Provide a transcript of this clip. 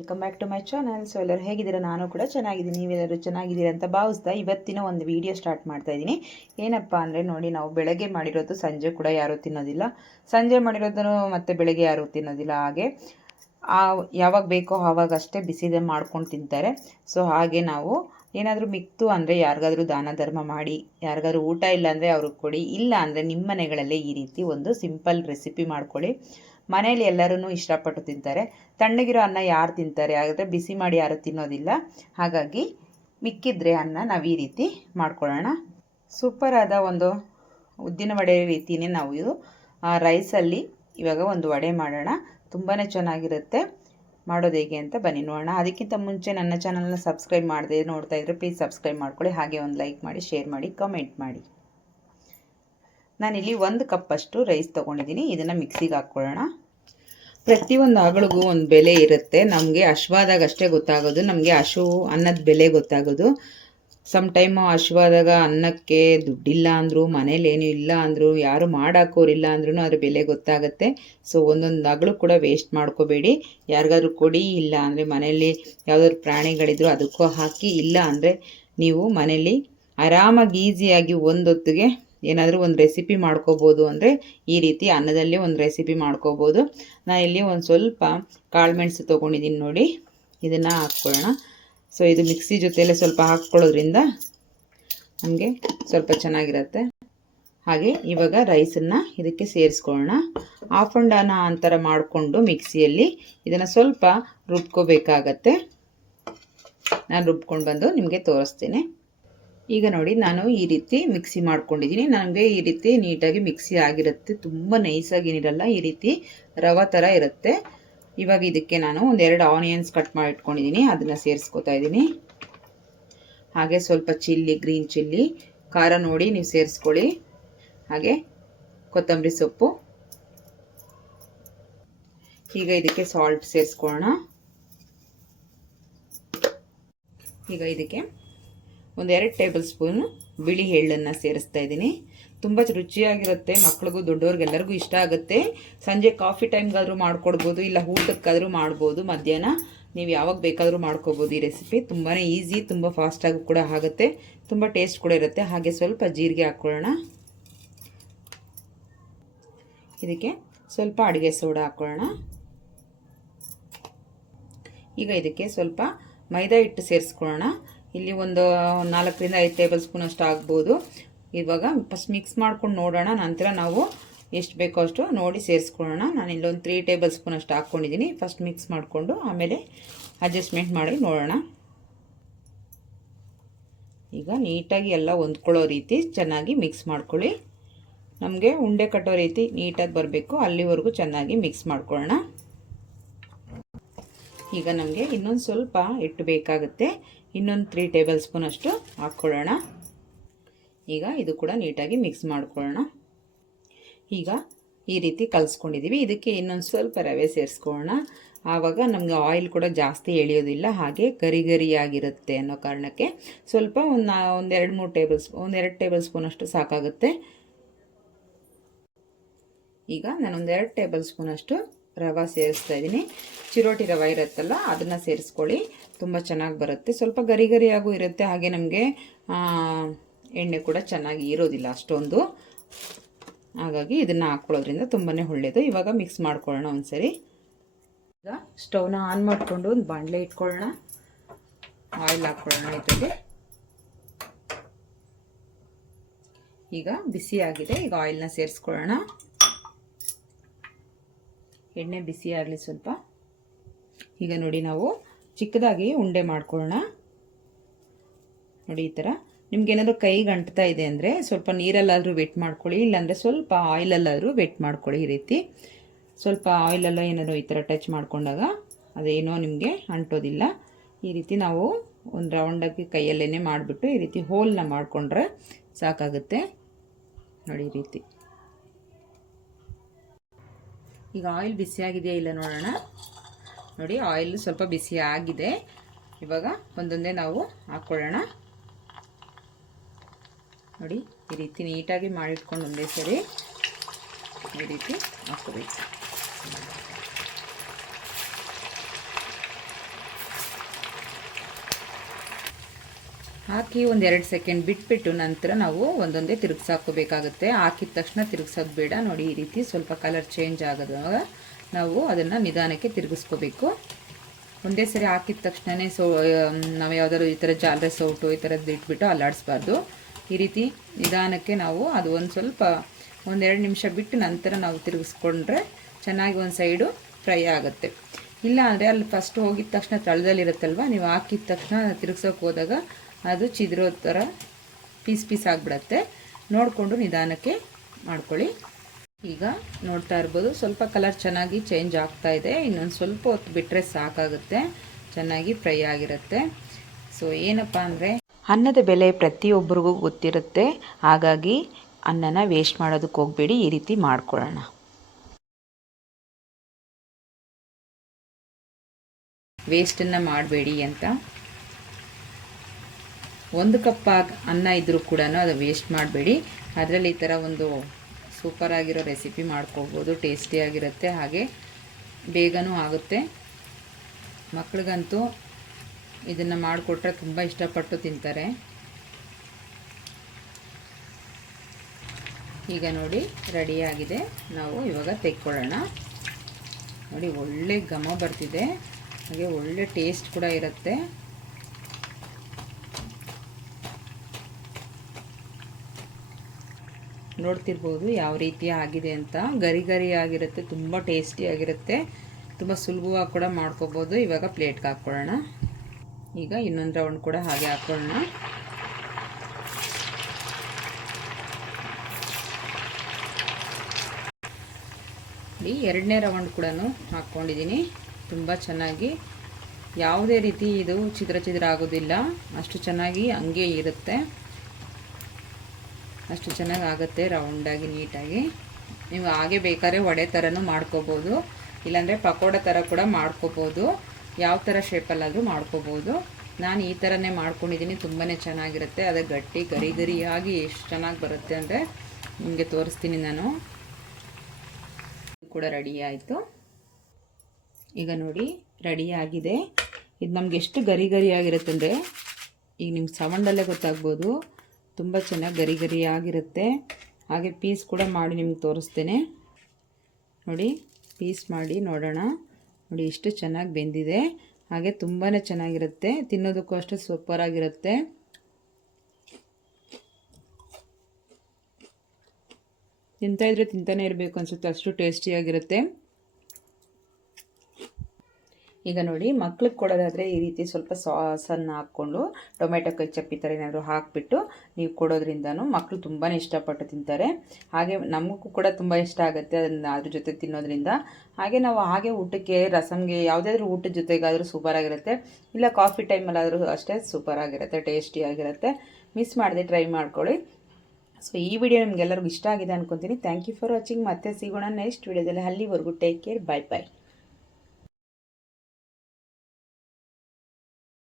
Welcome back to my channel. So ಎಲ್ಲರೂ ಹೇಗಿದ್ದೀರಾ? ನಾನು ಕೂಡ ಚೆನ್ನಾಗಿದ್ದೀನಿ, ನೀವೆಲ್ಲರೂ ಚೆನ್ನಾಗಿದ್ದೀರಾ ಅಂತ ಭಾವಿಸ್ತಾ ಇವತ್ತಿನ ಒಂದು ವಿಡಿಯೋ ಸ್ಟಾರ್ಟ್ ಮಾಡ್ತಾ ಇದ್ದೀನಿ. ಏನಪ್ಪ ಅಂದರೆ ನೋಡಿ, ನಾವು ಬೆಳಗ್ಗೆ ಮಾಡಿರೋದು ಸಂಜೆ ಕೂಡ ಯಾರೂ ತಿನ್ನೋದಿಲ್ಲ, ಸಂಜೆ ಮಾಡಿರೋದನ್ನು ಮತ್ತೆ ಬೆಳಗ್ಗೆ ಯಾರೂ ತಿನ್ನೋದಿಲ್ಲ. ಹಾಗೆ ಯಾವಾಗ ಬೇಕೋ ಆವಾಗ ಅಷ್ಟೇ ಬಿಸಿದೆ ಮಾಡ್ಕೊಂಡು ತಿಂತಾರೆ. ಸೊ ಹಾಗೆ ನಾವು ಏನಾದರೂ ಮಿಕ್ತು ಅಂದರೆ ಯಾರಿಗಾದ್ರೂ ದಾನ ಧರ್ಮ ಮಾಡಿ, ಯಾರಿಗಾದ್ರೂ ಊಟ ಇಲ್ಲ ಅಂದರೆ ಅವ್ರಿಗೆ ಕೊಡಿ, ಇಲ್ಲ ಅಂದರೆ ನಿಮ್ಮ ಮನೆಗಳಲ್ಲೇ ಈ ರೀತಿ ಒಂದು ಸಿಂಪಲ್ ರೆಸಿಪಿ ಮಾಡ್ಕೊಳ್ಳಿ. ಮನೇಲಿ ಎಲ್ಲರೂ ಇಷ್ಟಪಟ್ಟು ತಿಂತಾರೆ. ತಣ್ಣಗಿರೋ ಅನ್ನ ಯಾರು ತಿಂತಾರೆ? ಆದರೆ ಬಿಸಿ ಮಾಡಿ ಯಾರು ತಿನ್ನೋದಿಲ್ಲ. ಹಾಗಾಗಿ ಮಿಕ್ಕಿದ್ರೆ ಅನ್ನ ನಾವು ಈ ರೀತಿ ಮಾಡ್ಕೊಳ್ಳೋಣ. ಸೂಪರ್ ಆದ ಒಂದು ಉದ್ದಿನ ವಡೆ ರೀತಿಯೇ ನಾವು ಇದು ರೈಸಲ್ಲಿ ಇವಾಗ ಒಂದು ವಡೆ ಮಾಡೋಣ. ತುಂಬಾ ಚೆನ್ನಾಗಿರುತ್ತೆ. ಮಾಡೋದು ಹೇಗೆ ಅಂತ ಬನ್ನಿ ನೋಡೋಣ. ಅದಕ್ಕಿಂತ ಮುಂಚೆ ನನ್ನ ಚಾನಲ್ನ ಸಬ್ಸ್ಕ್ರೈಬ್ ಮಾಡದೆ ನೋಡ್ತಾ ಇದ್ರೆ ಪ್ಲೀಸ್ ಸಬ್ಸ್ಕ್ರೈಬ್ ಮಾಡ್ಕೊಳ್ಳಿ. ಹಾಗೆ ಒಂದು ಲೈಕ್ ಮಾಡಿ, ಶೇರ್ ಮಾಡಿ, ಕಮೆಂಟ್ ಮಾಡಿ. ನಾನಿಲ್ಲಿ 1 ಕಪ್ಪಷ್ಟು ರೈಸ್ ತೊಗೊಂಡಿದ್ದೀನಿ. ಇದನ್ನು ಮಿಕ್ಸಿಗೆ ಹಾಕ್ಕೊಳ್ಳೋಣ. ಪ್ರತಿಯೊಂದು ಆಗಳಿಗೂ ಒಂದು ಬೆಲೆ ಇರುತ್ತೆ. ನಮಗೆ ಹಶ್ವಾದಾಗ ಅಷ್ಟೇ ಗೊತ್ತಾಗೋದು, ನಮಗೆ ಅನ್ನದ ಬೆಲೆ ಗೊತ್ತಾಗೋದು. ಸಮ್ ಟೈಮು ಹಶ್ವಾದಾಗ ಅನ್ನಕ್ಕೆ ದುಡ್ಡಿಲ್ಲ ಅಂದರು, ಮನೇಲೇನು ಇಲ್ಲ ಅಂದರು, ಯಾರು ಮಾಡಾಕೋರಿಲ್ಲ ಅಂದ್ರೂ ಅದ್ರ ಬೆಲೆ ಗೊತ್ತಾಗುತ್ತೆ. ಸೊ ಒಂದೊಂದು ಅಗಳು ಕೂಡ ವೇಸ್ಟ್ ಮಾಡ್ಕೋಬೇಡಿ. ಯಾರಿಗಾದ್ರೂ ಕೊಡಿ, ಇಲ್ಲ ಅಂದರೆ ಮನೆಯಲ್ಲಿ ಯಾವುದಾದ್ರು ಪ್ರಾಣಿಗಳಿದ್ರು ಅದಕ್ಕೂ ಹಾಕಿ, ಇಲ್ಲ ಅಂದರೆ ನೀವು ಮನೇಲಿ ಆರಾಮಾಗಿ ಈಸಿಯಾಗಿ ಒಂದೊತ್ತಿಗೆ ಏನಾದರೂ ಒಂದು ರೆಸಿಪಿ ಮಾಡ್ಕೋಬೋದು. ಅಂದರೆ ಈ ರೀತಿ ಅನ್ನದಲ್ಲೇ ಒಂದು ರೆಸಿಪಿ ಮಾಡ್ಕೋಬೋದು. ನಾನು ಇಲ್ಲಿ ಒಂದು ಸ್ವಲ್ಪ ಕಾಳುಮೆಣಸು ತೊಗೊಂಡಿದ್ದೀನಿ ನೋಡಿ, ಇದನ್ನು ಹಾಕ್ಕೊಳ್ಳೋಣ. ಸೊ ಇದು ಮಿಕ್ಸಿ ಜೊತೆಯಲ್ಲೇ ಸ್ವಲ್ಪ ಹಾಕ್ಕೊಳ್ಳೋದ್ರಿಂದ ನಮಗೆ ಸ್ವಲ್ಪ ಚೆನ್ನಾಗಿರುತ್ತೆ. ಹಾಗೆ ಇವಾಗ ರೈಸನ್ನು ಇದಕ್ಕೆ ಸೇರಿಸ್ಕೊಳ್ಳೋಣ. ಆಫ್ ಆ್ಯಂಡ್ ಆನ್ ಅಂತರ ಮಾಡಿಕೊಂಡು ಮಿಕ್ಸಿಯಲ್ಲಿ ಇದನ್ನು ಸ್ವಲ್ಪ ರುಬ್ಕೋಬೇಕಾಗತ್ತೆ. ನಾನು ರುಬ್ಕೊಂಡು ಬಂದು ನಿಮಗೆ ತೋರಿಸ್ತೇನೆ. ಈಗ ನೋಡಿ, ನಾನು ಈ ರೀತಿ ಮಿಕ್ಸಿ ಮಾಡ್ಕೊಂಡಿದ್ದೀನಿ. ನನಗೆ ಈ ರೀತಿ ನೀಟಾಗಿ ಮಿಕ್ಸಿ ಆಗಿರುತ್ತೆ, ತುಂಬ ನೈಸಾಗೇನಿರಲ್ಲ, ಈ ರೀತಿ ರವೆ ಥರ ಇರುತ್ತೆ. ಇವಾಗ ಇದಕ್ಕೆ ನಾನು 2 ಆನಿಯನ್ಸ್ ಕಟ್ ಮಾಡಿ ಇಟ್ಕೊಂಡಿದ್ದೀನಿ, ಅದನ್ನು ಸೇರಿಸ್ಕೊತಾ ಇದ್ದೀನಿ. ಹಾಗೆ ಸ್ವಲ್ಪ ಚಿಲ್ಲಿ, ಗ್ರೀನ್ ಚಿಲ್ಲಿ, ಖಾರ ನೋಡಿ ನೀವು ಸೇರಿಸ್ಕೊಳ್ಳಿ. ಹಾಗೆ ಕೊತ್ತಂಬರಿ ಸೊಪ್ಪು. ಈಗ ಇದಕ್ಕೆ ಸಾಲ್ಟ್ ಸೇರಿಸ್ಕೊಳ್ಳೋಣ. ಈಗ ಇದಕ್ಕೆ 1-2 ಟೇಬಲ್ ಸ್ಪೂನು ಬಿಳಿ ಎಳ್ಳನ್ನು ಸೇರಿಸ್ತಾ ಇದ್ದೀನಿ. ತುಂಬ ರುಚಿಯಾಗಿರುತ್ತೆ, ಮಕ್ಳಿಗೂ ದೊಡ್ಡವ್ರಿಗೆಲ್ಲರಿಗೂ ಇಷ್ಟ ಆಗುತ್ತೆ. ಸಂಜೆ ಕಾಫಿ ಟೈಮ್ಗಾದರೂ ಮಾಡ್ಕೊಡ್ಬೋದು, ಇಲ್ಲ ಊಟಕ್ಕಾದರೂ ಮಾಡ್ಬೋದು. ಮಧ್ಯಾಹ್ನ ನೀವು ಯಾವಾಗ ಬೇಕಾದರೂ ಮಾಡ್ಕೋಬೋದು. ಈ ರೆಸಿಪಿ ತುಂಬಾ ಈಸಿ, ತುಂಬ ಫಾಸ್ಟಾಗಿ ಕೂಡ ಆಗುತ್ತೆ, ತುಂಬ ಟೇಸ್ಟ್ ಕೂಡ ಇರುತ್ತೆ. ಹಾಗೆ ಸ್ವಲ್ಪ ಜೀರಿಗೆ ಹಾಕ್ಕೊಳ್ಳೋಣ. ಇದಕ್ಕೆ ಸ್ವಲ್ಪ ಅಡುಗೆ ಸೋಡಾ ಹಾಕ್ಕೊಳ್ಳೋಣ. ಈಗ ಇದಕ್ಕೆ ಸ್ವಲ್ಪ ಮೈದಾ ಹಿಟ್ಟು ಸೇರಿಸ್ಕೊಳ್ಳೋಣ. ಇಲ್ಲಿ ಒಂದು 4-5 ಟೇಬಲ್ ಸ್ಪೂನ್ ಅಷ್ಟು ಆಗ್ಬೋದು. ಇವಾಗ ಫಸ್ಟ್ ಮಿಕ್ಸ್ ಮಾಡ್ಕೊಂಡು ನೋಡೋಣ, ನಂತರ ನಾವು ಎಷ್ಟು ಬೇಕೋ ಅಷ್ಟು ನೋಡಿ ಸೇರಿಸ್ಕೊಳ್ಳೋಣ. ನಾನು ಇಲ್ಲೊಂದು 3 ಟೇಬಲ್ ಸ್ಪೂನ್ ಅಷ್ಟು ಹಾಕ್ಕೊಂಡಿದ್ದೀನಿ. ಫಸ್ಟ್ ಮಿಕ್ಸ್ ಮಾಡಿಕೊಂಡು ಆಮೇಲೆ ಅಡ್ಜಸ್ಟ್ಮೆಂಟ್ ಮಾಡಿ ನೋಡೋಣ. ಈಗ ನೀಟಾಗಿ ಎಲ್ಲ ಹೊಂದ್ಕೊಳ್ಳೋ ರೀತಿ ಚೆನ್ನಾಗಿ ಮಿಕ್ಸ್ ಮಾಡ್ಕೊಳ್ಳಿ. ನಮಗೆ ಉಂಡೆ ಕಟ್ಟೋ ರೀತಿ ನೀಟಾಗಿ ಬರಬೇಕು, ಅಲ್ಲಿವರೆಗೂ ಚೆನ್ನಾಗಿ ಮಿಕ್ಸ್ ಮಾಡ್ಕೊಳ್ಳೋಣ. ಈಗ ನಮಗೆ ಇನ್ನೊಂದು ಸ್ವಲ್ಪ ಹಿಟ್ಟು ಬೇಕಾಗುತ್ತೆ, ಇನ್ನೊಂದು 3 ಟೇಬಲ್ ಸ್ಪೂನ್ ಅಷ್ಟು ಹಾಕ್ಕೊಳ್ಳೋಣ. ಈಗ ಇದು ಕೂಡ ನೀಟಾಗಿ ಮಿಕ್ಸ್ ಮಾಡ್ಕೊಳ್ಳೋಣ. ಈಗ ಈ ರೀತಿ ಕಲಿಸ್ಕೊಂಡಿದ್ದೀವಿ. ಇದಕ್ಕೆ ಇನ್ನೊಂದು ಸ್ವಲ್ಪ ರವೆ ಸೇರಿಸ್ಕೊಳ್ಳೋಣ. ಆವಾಗ ನಮಗೆ ಆಯಿಲ್ ಕೂಡ ಜಾಸ್ತಿ ಎಳೆಯೋದಿಲ್ಲ, ಹಾಗೆ ಗರಿಯಾಗಿರುತ್ತೆ ಅನ್ನೋ ಕಾರಣಕ್ಕೆ ಸ್ವಲ್ಪ ಒಂದು 2 ಟೇಬಲ್ ಸ್ಪೂನ್ ಅಷ್ಟು ಸಾಕಾಗುತ್ತೆ. ಈಗ ನಾನು 2 ಟೇಬಲ್ ಸ್ಪೂನ್ ಅಷ್ಟು ರವೆ ಸೇರಿಸ್ತಾ ಇದ್ದೀನಿ. ಚಿರೋಟಿ ರವೆ ಇರುತ್ತಲ್ಲ, ಅದನ್ನು ಸೇರಿಸ್ಕೊಳ್ಳಿ, ತುಂಬ ಚೆನ್ನಾಗಿ ಬರುತ್ತೆ. ಸ್ವಲ್ಪ ಗರಿಯಾಗೂ ಇರುತ್ತೆ, ಹಾಗೆ ನಮಗೆ ಎಣ್ಣೆ ಕೂಡ ಚೆನ್ನಾಗಿ ಇರೋದಿಲ್ಲ ಅಷ್ಟೊಂದು. ಹಾಗಾಗಿ ಇದನ್ನು ಹಾಕ್ಕೊಳ್ಳೋದ್ರಿಂದ ತುಂಬಾ ಒಳ್ಳೆಯದು. ಇವಾಗ ಮಿಕ್ಸ್ ಮಾಡ್ಕೊಳ್ಳೋಣ ಒಂದ್ಸರಿ. ಈಗ ಸ್ಟವ್ನ ಆನ್ ಮಾಡಿಕೊಂಡು ಒಂದು ಬಾಣಲೆ ಇಟ್ಕೊಳ್ಳೋಣ. ಆಯಿಲ್ ಹಾಕ್ಕೊಳ್ಳೋಣ ಇದಕ್ಕೆ. ಈಗ ಬಿಸಿ ಆಗಿದೆ, ಈಗ ಆಯಿಲ್ನ ಸೇರಿಸ್ಕೊಳ್ಳೋಣ. ಎಣ್ಣೆ ಬಿಸಿ ಆಗಲಿ ಸ್ವಲ್ಪ. ಈಗ ನೋಡಿ, ನಾವು ಚಿಕ್ಕದಾಗಿ ಉಂಡೆ ಮಾಡ್ಕೊಳ್ಳೋಣ. ನೋಡಿ ಈ ಥರ. ನಿಮ್ಗೇನಾದರೂ ಕೈಗೆ ಅಂಟ್ತಾ ಇದೆ ಅಂದರೆ ಸ್ವಲ್ಪ ನೀರಲ್ಲಾದರೂ ವೆಟ್ ಮಾಡ್ಕೊಳ್ಳಿ, ಇಲ್ಲಾಂದರೆ ಸ್ವಲ್ಪ ಆಯಿಲಲ್ಲಾದರೂ ವೆಟ್ ಮಾಡ್ಕೊಳ್ಳಿ. ಈ ರೀತಿ ಸ್ವಲ್ಪ ಆಯಿಲೆಲ್ಲ ಏನಾದರೂ ಈ ಥರ ಟಚ್ ಮಾಡ್ಕೊಂಡಾಗ ಅದೇನೋ ನಿಮಗೆ ಅಂಟೋದಿಲ್ಲ. ಈ ರೀತಿ ನಾವು ಒಂದು ರೌಂಡಾಗಿ ಕೈಯಲ್ಲೇ ಮಾಡಿಬಿಟ್ಟು ಈ ರೀತಿ ಹೋಲ್ನ ಮಾಡಿಕೊಂಡ್ರೆ ಸಾಕಾಗುತ್ತೆ. ನೋಡಿ ಈ ರೀತಿ. ಈಗ ಆಯಿಲ್ ಬಿಸಿಯಾಗಿದೆಯಾ ಇಲ್ಲ ನೋಡೋಣ. ನೋಡಿ, ಆಯಿಲ್ ಸ್ವಲ್ಪ ಬಿಸಿ ಆಗಿದೆ. ಇವಾಗ ಒಂದೊಂದೇ ನಾವು ಹಾಕ್ಕೊಳ್ಳೋಣ. ನೋಡಿ ಈ ರೀತಿ ನೀಟಾಗಿ ಮಾಡಿಟ್ಕೊಂಡು ಒಂದೇ ಸರಿ ಈ ರೀತಿ ಹಾಕ್ಕೋಬೇಕು. ಹಾಕಿ ಒಂದು 2 ಸೆಕೆಂಡ್ ಬಿಟ್ಬಿಟ್ಟು ನಂತರ ನಾವು ಒಂದೊಂದೇ ತಿರುಗಿಸಾಕೋಬೇಕಾಗುತ್ತೆ. ಹಾಕಿದ ತಕ್ಷಣ ತಿರುಗಿಸೋದು ಬೇಡ. ನೋಡಿ ಈ ರೀತಿ ಸ್ವಲ್ಪ ಕಲರ್ ಚೇಂಜ್ ಆಗೋದಾಗ ನಾವು ಅದನ್ನು ನಿಧಾನಕ್ಕೆ ತಿರುಗಿಸ್ಕೋಬೇಕು. ಒಂದೇ ಸರಿ ಹಾಕಿದ ತಕ್ಷಣವೇ ನಾವು ಯಾವುದಾದ್ರು ಈ ಥರ ಜಾಲರೆ ಸೌಟು ಈ ಥರದ್ದು ಇಟ್ಬಿಟ್ಟು ಅಲ್ಲಾಡಿಸ್ಬಾರ್ದು. ಈ ರೀತಿ ನಿಧಾನಕ್ಕೆ ನಾವು ಅದು ಒಂದು 2 ನಿಮಿಷ ಬಿಟ್ಟು ನಂತರ ನಾವು ತಿರುಗಿಸ್ಕೊಂಡ್ರೆ ಚೆನ್ನಾಗಿ ಒಂದು ಸೈಡು ಫ್ರೈ ಆಗುತ್ತೆ. ಇಲ್ಲ ಅಂದರೆ ಅಲ್ಲಿ ಫಸ್ಟ್ ಹೋಗಿದ ತಕ್ಷಣ ತಳದಲ್ಲಿರುತ್ತಲ್ವ, ನೀವು ಹಾಕಿದ ತಕ್ಷಣ ತಿರುಗ್ಸೋಕೆ ಹೋದಾಗ ಅದು ಚಿದ್ರೋ ಥರ ಪೀಸ್ ಆಗಿಬಿಡತ್ತೆ. ನೋಡಿಕೊಂಡು ನಿಧಾನಕ್ಕೆ ಮಾಡ್ಕೊಳ್ಳಿ. ಈಗ ನೋಡ್ತಾ ಇರ್ಬೋದು ಸ್ವಲ್ಪ ಕಲರ್ ಚೆನ್ನಾಗಿ ಚೇಂಜ್ ಆಗ್ತಾ ಇದೆ. ಇನ್ನೊಂದು ಸ್ವಲ್ಪ ಹೊತ್ತು ಬಿಟ್ಟರೆ ಸಾಕಾಗುತ್ತೆ, ಚೆನ್ನಾಗಿ ಫ್ರೈ ಆಗಿರುತ್ತೆ. ಸೊ ಏನಪ್ಪ ಅಂದರೆ ಅನ್ನದ ಬೆಲೆ ಪ್ರತಿಯೊಬ್ಬರಿಗೂ ಗೊತ್ತಿರುತ್ತೆ. ಹಾಗಾಗಿ ಅನ್ನನ ವೇಸ್ಟ್ ಮಾಡೋದಕ್ಕೆ ಹೋಗಬೇಡಿ, ಈ ರೀತಿ ಮಾಡ್ಕೊಳ್ಳೋಣ. ವೇಸ್ಟನ್ನು ಮಾಡಬೇಡಿ ಅಂತ. 1 ಕಪ್ ಅನ್ನ ಇದ್ದರೂ ಕೂಡ ಅದು ವೇಸ್ಟ್ ಮಾಡಬೇಡಿ. ಅದರಲ್ಲಿ ಈ ಥರ ಒಂದು ಸೂಪರ್ ಆಗಿರೋ ರೆಸಿಪಿ ಮಾಡ್ಕೋಬೋದು. ಟೇಸ್ಟಿಯಾಗಿರುತ್ತೆ, ಹಾಗೆ ಬೇಗನೂ ಆಗುತ್ತೆ. ಮಕ್ಳಿಗಂತೂ ಇದನ್ನು ಮಾಡಿಕೊಟ್ರೆ ತುಂಬ ಇಷ್ಟಪಟ್ಟು ತಿಂತಾರೆ. ಈಗ ನೋಡಿ ರೆಡಿಯಾಗಿದೆ. ನಾವು ಇವಾಗ ತೆಕ್ಕೊಳ್ಳೋಣ. ನೋಡಿ ಒಳ್ಳೆ ಘಮ ಬರ್ತಿದೆ, ಹಾಗೆ ಒಳ್ಳೆ ಟೇಸ್ಟ್ ಕೂಡ ಇರುತ್ತೆ. ನೋಡ್ತಿರ್ಬೋದು ಯಾವ ರೀತಿ ಆಗಿದೆ ಅಂತ. ಗರಿ ಗರಿ ಆಗಿರುತ್ತೆ, ತುಂಬ ಟೇಸ್ಟಿಯಾಗಿರುತ್ತೆ, ತುಂಬ ಸುಲಭವಾಗಿ ಕೂಡ ಮಾಡ್ಕೋಬೋದು. ಇವಾಗ ಪ್ಲೇಟ್ಗೆ ಹಾಕ್ಕೊಳ್ಳೋಣ. ಈಗ ಇನ್ನೊಂದು ರೌಂಡ್ ಕೂಡ ಹಾಗೆ ಹಾಕ್ಕೊಳ್ಳೋಣ. ಈ 2ನೇ ರೌಂಡ್ ಕೂಡ ಹಾಕ್ಕೊಂಡಿದ್ದೀನಿ. ತುಂಬ ಚೆನ್ನಾಗಿ ಯಾವುದೇ ರೀತಿ ಇದು ಚಿದ್ರ ಆಗೋದಿಲ್ಲ, ಅಷ್ಟು ಚೆನ್ನಾಗಿ ಹಂಗೆ ಇರುತ್ತೆ, ಅಷ್ಟು ಚೆನ್ನಾಗಿ ಆಗುತ್ತೆ ರೌಂಡಾಗಿ ನೀಟಾಗಿ. ನೀವು ಹಾಗೆ ಬೇಕಾದ್ರೆ ವಡೆ ಥರನೂ ಮಾಡ್ಕೋಬೋದು, ಇಲ್ಲಾಂದರೆ ಪಕೋಡ ಥರ ಕೂಡ ಮಾಡ್ಕೋಬೋದು. ಯಾವ ಥರ ಶೇಪಲ್ಲಾದರೂ ಮಾಡ್ಕೋಬೋದು. ನಾನು ಈ ಥರನೇ ಮಾಡ್ಕೊಂಡಿದ್ದೀನಿ, ತುಂಬಾ ಚೆನ್ನಾಗಿರುತ್ತೆ. ಅದು ಗಟ್ಟಿ ಗರಿ ಗರಿಯಾಗಿ ಎಷ್ಟು ಚೆನ್ನಾಗಿ ಬರುತ್ತೆ ಅಂದರೆ ನಿಮಗೆ ತೋರಿಸ್ತೀನಿ ನಾನು. ಕೂಡ ರೆಡಿ ಆಯಿತು. ಈಗ ನೋಡಿ ರೆಡಿಯಾಗಿದೆ. ಇದು ನಮ್ಗೆ ಎಷ್ಟು ಗರಿ ಗರಿಯಾಗಿರುತ್ತೆ ಅಂದರೆ ಈಗ ನಿಮ್ಮ ಸೌಂಡಲ್ಲೇ ಗೊತ್ತಾಗ್ಬೋದು, ತುಂಬ ಚೆನ್ನಾಗಿ ಗರಿ ಗರಿಯಾಗಿರುತ್ತೆ. ಹಾಗೆ ಪೀಸ್ ಕೂಡ ಮಾಡಿ ನಿಮ್ಗೆ ತೋರಿಸ್ತೇನೆ. ನೋಡಿ ಪೀಸ್ ಮಾಡಿ ನೋಡೋಣ. ನೋಡಿ ಎಷ್ಟು ಚೆನ್ನಾಗಿ ಬೆಂದಿದೆ, ಹಾಗೆ ತುಂಬಾ ಚೆನ್ನಾಗಿರುತ್ತೆ. ತಿನ್ನೋದಕ್ಕೂ ಅಷ್ಟೇ ಸೂಪರಾಗಿರುತ್ತೆ. ತಿಂತಾಯಿದ್ರೆ ತಿಂತಾನೆ ಇರಬೇಕು ಅನಿಸುತ್ತೆ, ಅಷ್ಟು ಟೇಸ್ಟಿಯಾಗಿರುತ್ತೆ. ಈಗ ನೋಡಿ ಮಕ್ಳಿಗೆ ಕೊಡೋದಾದರೆ ಈ ರೀತಿ ಸ್ವಲ್ಪ ಸಾಸನ್ನು ಹಾಕ್ಕೊಂಡು ಟೊಮೆಟೊ ಕೆಚಪ್ ಈ ಥರ ಏನಾದರೂ ಹಾಕಿಬಿಟ್ಟು ನೀವು ಕೊಡೋದ್ರಿಂದನೂ ಮಕ್ಕಳು ತುಂಬಾ ಇಷ್ಟಪಟ್ಟು ತಿಂತಾರೆ. ಹಾಗೆ ನಮಗೂ ಕೂಡ ತುಂಬ ಇಷ್ಟ ಆಗುತ್ತೆ ಅದನ್ನು ಅದ್ರ ಜೊತೆ ತಿನ್ನೋದ್ರಿಂದ. ಹಾಗೆ ನಾವು ಹಾಗೆ ಊಟಕ್ಕೆ ರಸಮ್ಗೆ ಯಾವುದಾದ್ರೂ ಊಟದ ಜೊತೆಗಾದರೂ ಸೂಪರಾಗಿರುತ್ತೆ, ಇಲ್ಲ ಕಾಫಿ ಟೈಮಲ್ಲಾದರೂ ಅಷ್ಟೇ ಸೂಪರಾಗಿರುತ್ತೆ, ಟೇಸ್ಟಿಯಾಗಿರುತ್ತೆ. ಮಿಸ್ ಮಾಡದೆ ಟ್ರೈ ಮಾಡ್ಕೊಳ್ಳಿ. ಸೊ ಈ ವಿಡಿಯೋ ನಿಮಗೆಲ್ಲರಿಗೂ ಇಷ್ಟ ಆಗಿದೆ ಅನ್ಕೊತೀನಿ. Thank you for watching. ಮತ್ತೆ ಸಿಗೋಣ ನೆಕ್ಸ್ಟ್ ವಿಡಿಯೋದಲ್ಲಿ. ಅಲ್ಲಿವರೆಗೂ ಟೇಕ್ ಕೇರ್, ಬಾಯ್ ಬಾಯ್.